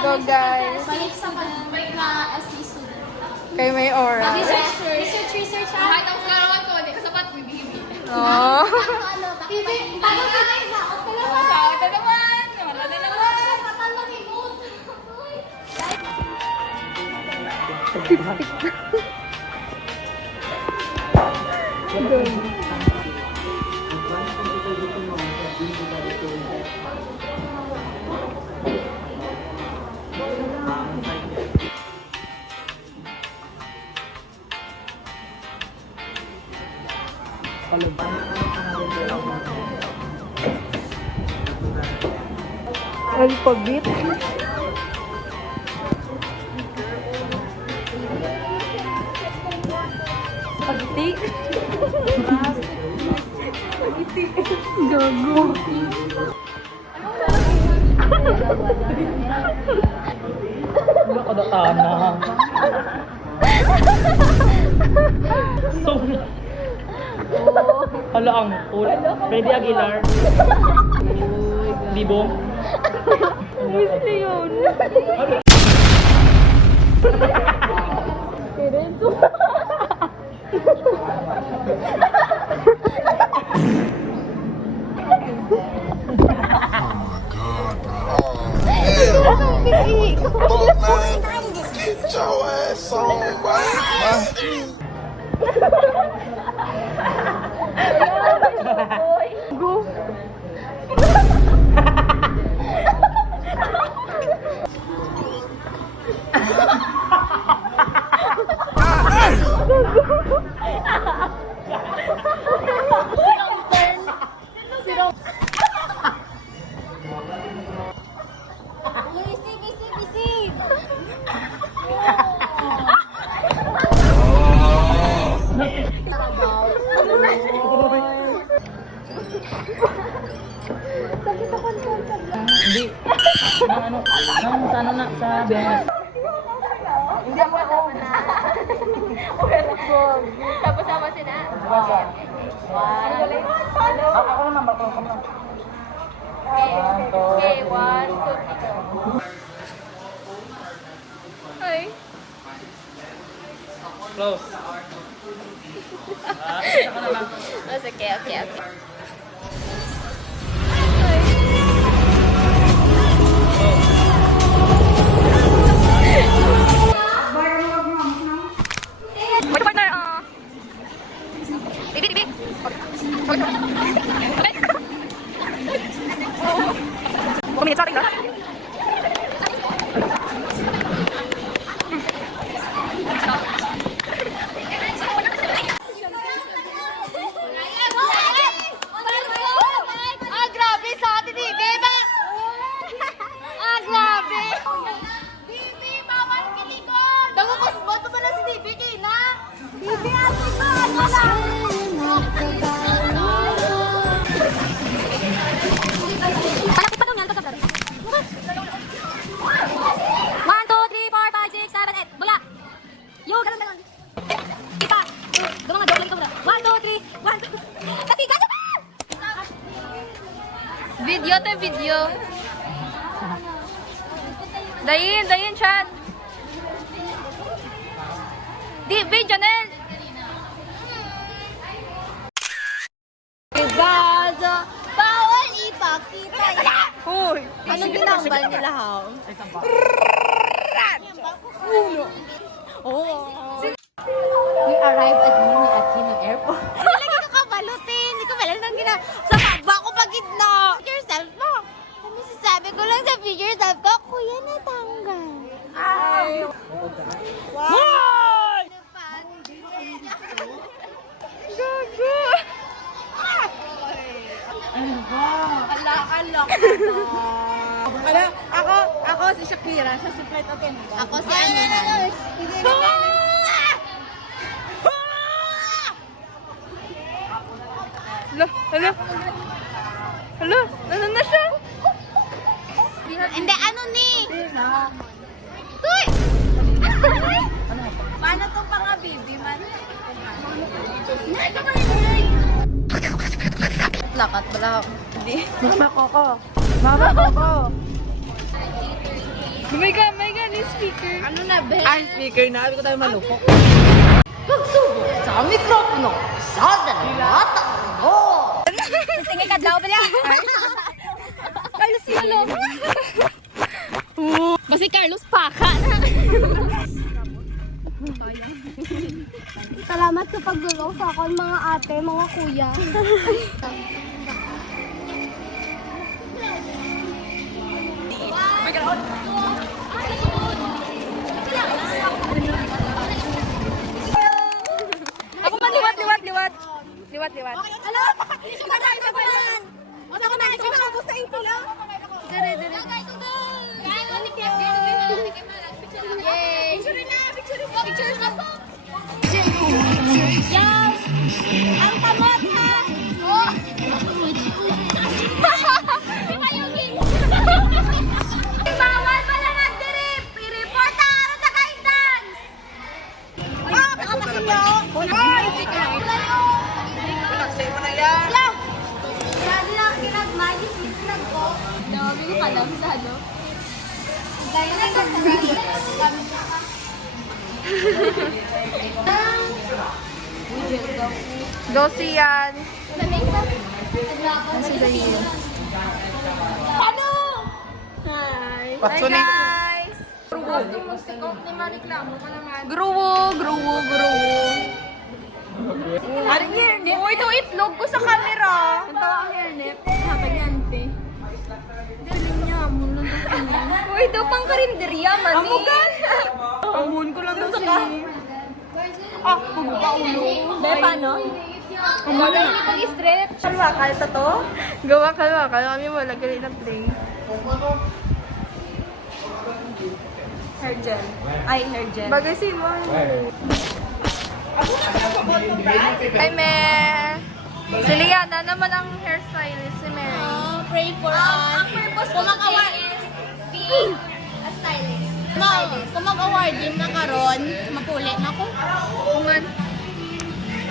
Go guys. Balik sa balik na SC student. Kay may aura. Research ha? Kahit ang karawan ko, hindi kasapat, bibihibi. Oh. Bibi, bago ka na isa. Ito naman! Wala na naman! Patalo ni Moon. Alphabet. Pagti. Pagti. Gago. Wala ka datana. So, hala ang ulit. Freddy Aguilar. Bibong. Wesley yun. Kerenzo. Fuck, man. Get your ass on, boy. Go. Hindi. Nang sa ano na, sa Biyanes. Hindi ako kasama na. Tapos sama sila. Ako naman, bako ko naman. Okay, 1, 2, 3, go. Ay. Close. Isa ka na lang. Okay. Wait, partner. Bibi. Okay. Kuminit sa atin ka? Grabe sa atin, Bibi! Grabe! Bibi, bawal kilikon! Dagukos mo, ito ba na si Bibi kayo na? Bibi, ako ba? Ano na? Palapit pa daw niyan, pagkablar. 1, 2, 3, 4, 5, 6, 7, 8. Bula. Yo, ganun. Ipa. Gumanga, joke lang ito muna. 1, 2, 3, 1, 2. Kasi ganyan pa! Video to video. Dayin, chat. Di, video na. Gaza. Bawal ipakita. Hoy. Anong ginambal nila, ha? We arrived at Mini Aquino Airport. Hindi lang ito kabalutin. Hindi ko pala nang sa baba ko pa gitna. Yourself mo. Ano sasabi ko lang sa figure self ko, kuya natanggal. Ay! Wow! Gago. Ako si Shakira, siya si Flight Attendant. Ako si Anihan. Hala, nasan na siya? Hindi, ano ni? Uy! Paano itong mga baby man? Lakat pala ako. Hindi. Mama Coco. Oh my God, yung speaker. Ano na, be? Ay, speaker na. Sabi ko tayo malupok. Pagsubok sa mikropono sa dalawata mo. Tingin ka daw pala. Carlos Yolo. Basta Carlos Paka na. Salamat sa pagdulong sa akin, mga ate, mga kuya. Ako man, liwat. Liwat. Ano? Isa pa lang. Wala ko na. Ikaw na. Gusto ito lang. Dire. Yay! Picture na. Yes! Ang tamot ha! Oh! Bawal pala nagdirip! I-report ang araw sa kaitan! Ah! Nakamasin niyo! Hoy! Pinag-save mo na yan. Hello! Grabe lang kinag-magis litrag ko. Dami ko kalam sa ano. Gaya na yung Josie yan. Ano? Patso ni. Guys! Gruwo. Ano hairnet? Uy, ito itlog ko sa camera. Ang tawa ang hairnet. Sabi niyan, te. Galing niya, muna na siya. Uy, ito pang karinderya, mani. Amugan. Amun ko lang daw siya. Ah, pumunta ulo. Be, paano? Umaga. Pag-stretch. Kalwakal sa to? Gawa kalwakal. Kami wala gali ng play. Hair gel. Ay, hair gel. Bagay si mo. Hi, Me. Si Liana naman ang hairstylist si Mary. Pray for us. Ang purpose ko mag-award is being a stylist. Kung mag-award din na karon, mapuli na ko. Kungan.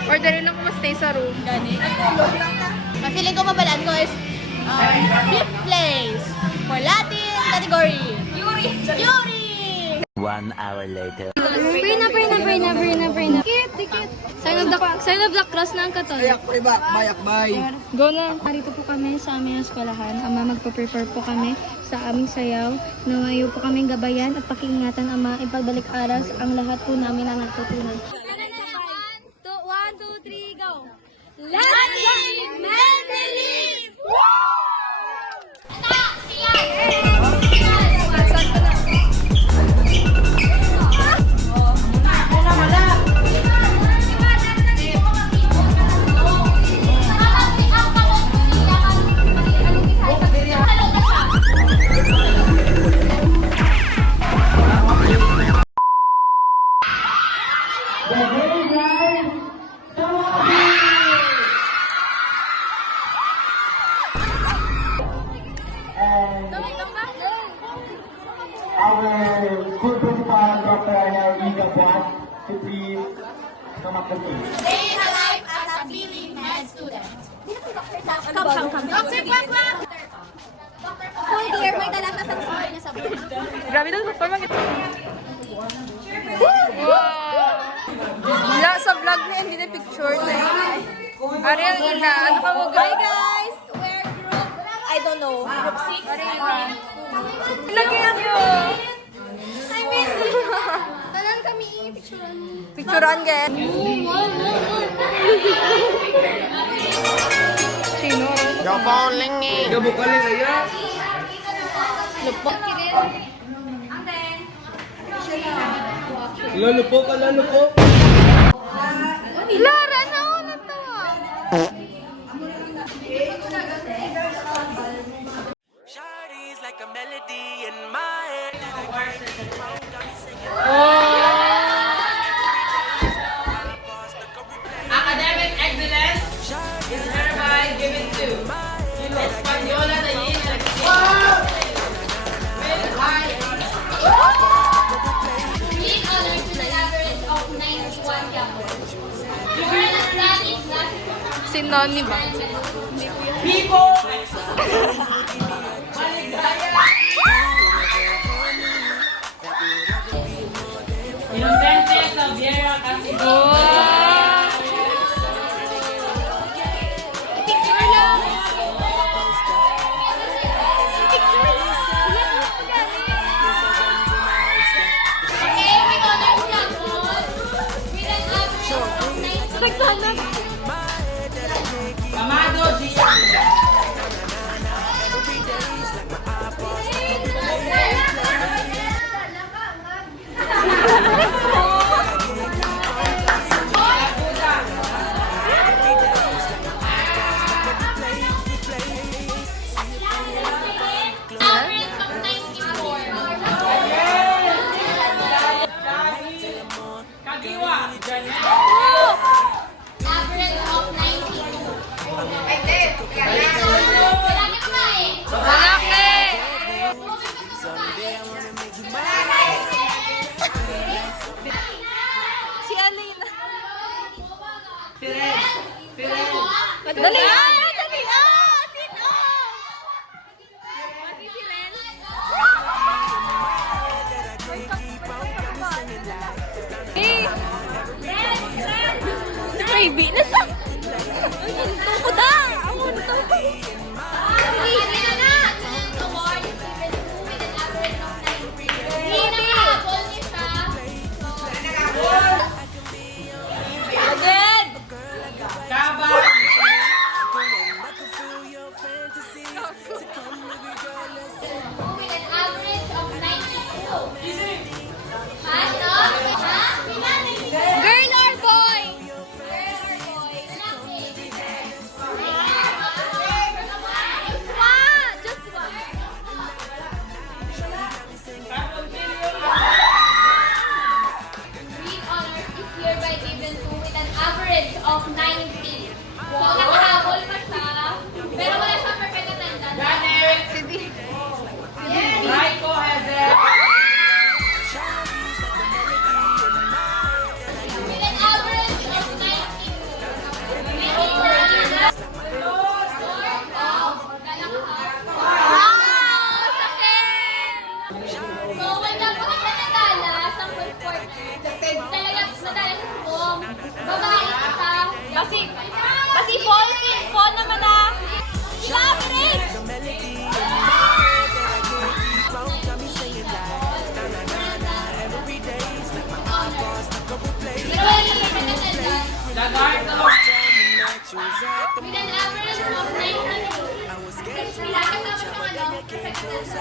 Orderin lang ko ma-stay sa room. Gani. Ang feeling ko mabalaan ko is 5th place for Latin category. Yuri! 1 hour later. Pray na. Dikit. Sign of the cross na ang katol. Bayakbay. Go na. Narito po kami sa aming eskwelahan. Ama, magpa-prepare po kami sa aming sayaw. Nangayo po kaming gabayan at pakiingatan, Ama, ipagbalik aras ang lahat po namin na natutunan. 1, 2, 3, go! Let's live! Let's live! Our good principal, Dr. Ika Buat, to please come up to me. Stay alive as a feeling med student. Come. Dr. Kwak! Oh dear, may dala ka sa niya sa buhay. Grabe daw, doktor mag- Wow! Wala sa vlog na hindi na picture na Ariel Ina, ano ka mo Hi guys! We're group, I don't know, group 6. Lagyan nyo! I miss you. Tanan kami i-picturean. Picturean gan. Sino? Your phone ringing. Gabukalin na yan. Lalupok. Lara, nauna tawa. Shawty's like a melody in my head. Academic excellence is hereby given to Española de Ying with high Being honored with an average of 91 campus. We're an Islamic Sinoni ba? people. Picture lang. Amado Gia. Kagiwa. Si Alina. Firen. Firen. Dali! Dali! Sino? Eh! Si Baby na sa... Ang hinto ko da! Ang hinto ko! Agad! Kaba. Girl or boy? Just one. Greek honors is hereby given to with an average of 90. So, nakahabol pa siya. Pero wala siyang perfect attendance. Janet. Raiko Hazel. With an average of 92. So, wala po siya nadala sa full sport. Talaga nadala sa buong. Babae siya. Kasi fall naman ah. Elaborate! Pero wala siyang perfect attendance. Lagarto. With an average of 92. Wala kasama siyang perfect attendance.